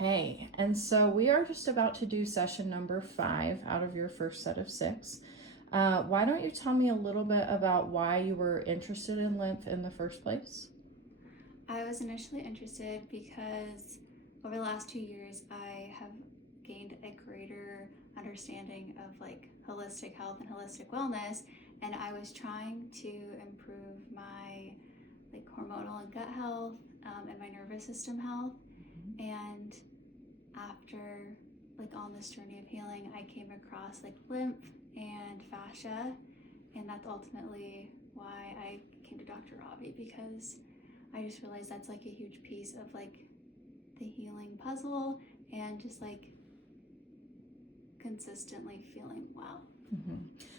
Okay, and so we are just about to do session number 5 out of your first set of 6. Why don't you tell me a little bit about why you were interested in lymph in the first place? I was initially interested because over the last 2 years, I have gained a greater understanding of like holistic health and holistic wellness, and I was trying to improve my like hormonal and gut health and my nervous system health. And after like on this journey of healing, I came across like lymph and fascia, and that's ultimately why I came to Dr. Ravi because I just realized that's like a huge piece of like the healing puzzle and just like consistently feeling well. Mm-hmm.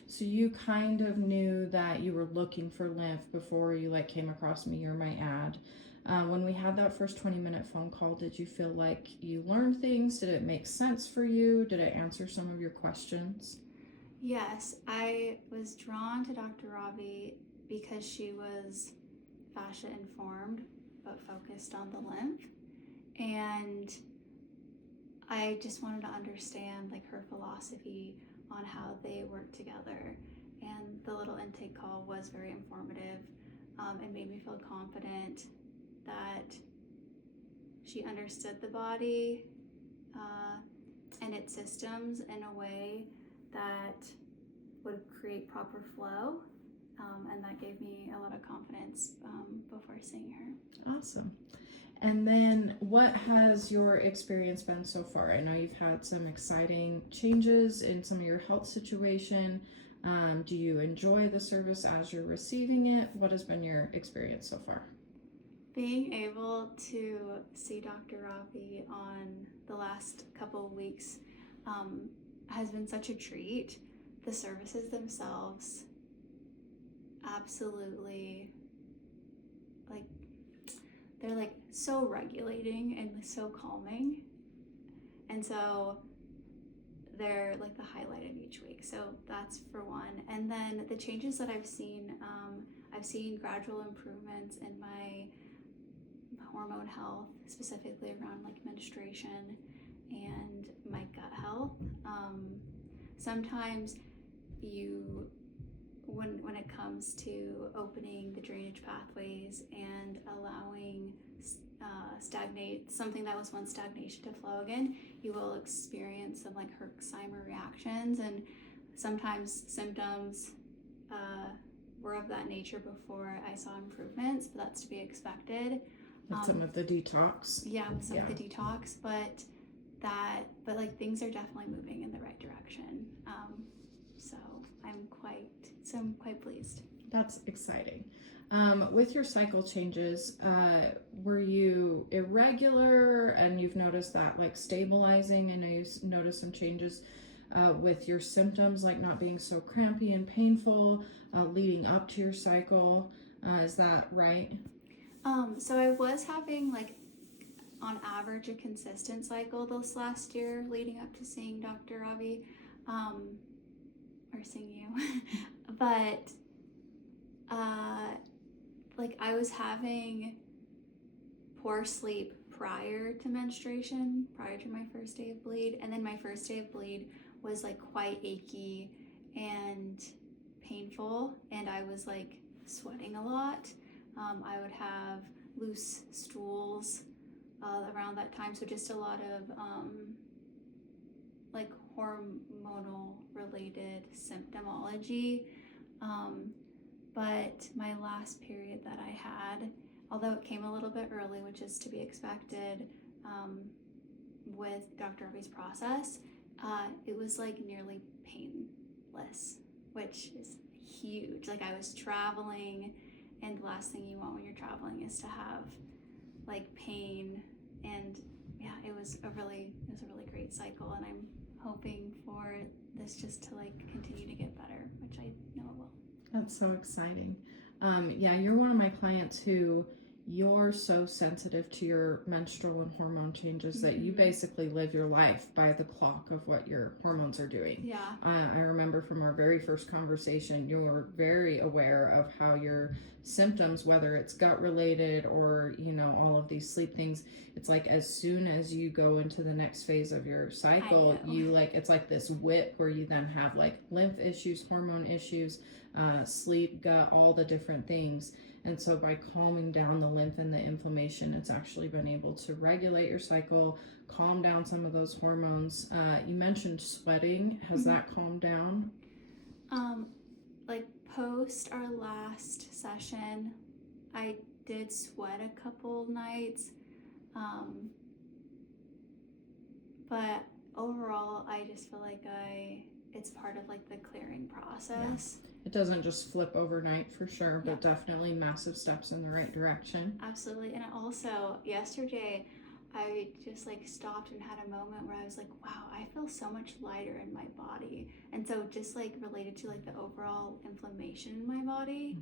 So you kind of knew that you were looking for lymph before you like came across me or my ad. When we had that first 20-minute phone call, did you feel like you learned things? Did it make sense for you? Did it answer some of your questions? Yes, I was drawn to Dr. Ravi because she was fascia informed but focused on the lymph, and I just wanted to understand like her philosophy on how they work together. And the little intake call was very informative and made me feel confident that she understood the body and its systems in a way that would create proper flow. And that gave me a lot of confidence before seeing her. Awesome. And then what has your experience been so far? I know you've had some exciting changes in some of your health situation. Do you enjoy the service as you're receiving it? What has been your experience so far? Being able to see Dr. Ravi on the last couple of weeks has been such a treat. The services themselves absolutely like they're like so regulating and so calming, and so they're like the highlight of each week. So that's for one. And then the changes that I've seen gradual improvements in my hormone health, specifically around like menstruation and my gut health. Sometimes you when it comes to opening the drainage pathways and allowing stagnate something that was once stagnation to flow again, you will experience some like Herxheimer reactions, and sometimes symptoms were of that nature before I saw improvements, but that's to be expected. With some of the detox? Yeah, with some of the detox, but like things are definitely moving in the right direction. So I'm quite pleased. That's exciting. With your cycle changes, were you irregular and you've noticed that like stabilizing? I know you noticed some changes with your symptoms, like not being so crampy and painful leading up to your cycle. Is that right? So I was having like on average a consistent cycle this last year leading up to seeing Dr. Ravi, or seeing you. But like I was having poor sleep prior to menstruation, prior to my first day of bleed, and then my first day of bleed was like quite achy and painful, and I was like sweating a lot. I would have loose stools around that time, so just a lot of like hormonal related symptomology. But my last period that I had, although it came a little bit early, which is to be expected with Dr. Ravi's process, it was like nearly painless, which is huge. Like I was traveling, and the last thing you want when you're traveling is to have like pain. And yeah, it was a really great cycle, and I'm hoping for this just to like continue to get better, which I know it will. That's so exciting. Yeah, you're one of my clients who you're so sensitive to your menstrual and hormone changes that you basically live your life by the clock of what your hormones are doing. Yeah. I remember from our very first conversation, you were very aware of how your symptoms, whether it's gut related or, you know, all of these sleep things, it's like as soon as you go into the next phase of your cycle, you like, it's like this whip where you then have like lymph issues, hormone issues, sleep, gut, all the different things. And so by calming down the lymph and the inflammation, it's actually been able to regulate your cycle, calm down some of those hormones. You mentioned sweating. Has that calmed down? Like post our last session, I did sweat a couple nights. But overall, I just feel like it's part of like the clearing process. Yeah. It doesn't just flip overnight for sure, but definitely massive steps in the right direction. Absolutely. And also yesterday, I just like stopped and had a moment where I was like, wow, I feel so much lighter in my body. And so just like related to like the overall inflammation in my body,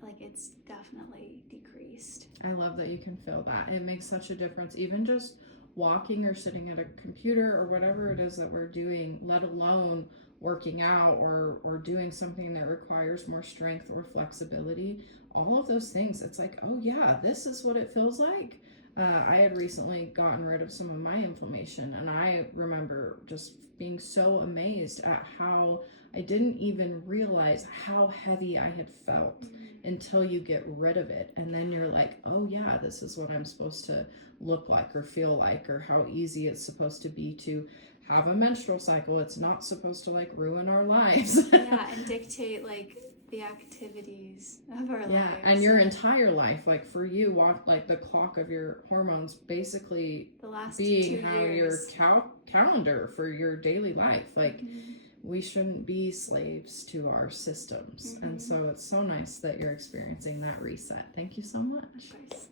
like it's definitely decreased. I love that you can feel that. It makes such a difference. Even just walking or sitting at a computer or whatever it is that we're doing, let alone working out or doing something that requires more strength or flexibility, all of those things, it's like, oh yeah, this is what it feels like. I had recently gotten rid of some of my inflammation, and I remember just being so amazed at how I didn't even realize how heavy I had felt until you get rid of it. And then you're like, oh yeah, this is what I'm supposed to look like or feel like, or how easy it's supposed to be to have a menstrual cycle. It's not supposed to like ruin our lives. And dictate like the activities of our lives. And your entire life, like for you, like the clock of your hormones basically the last being 2 how years. your calendar for your daily life. Like we shouldn't be slaves to our systems. And so it's so nice that you're experiencing that reset. Thank you so much. Of course.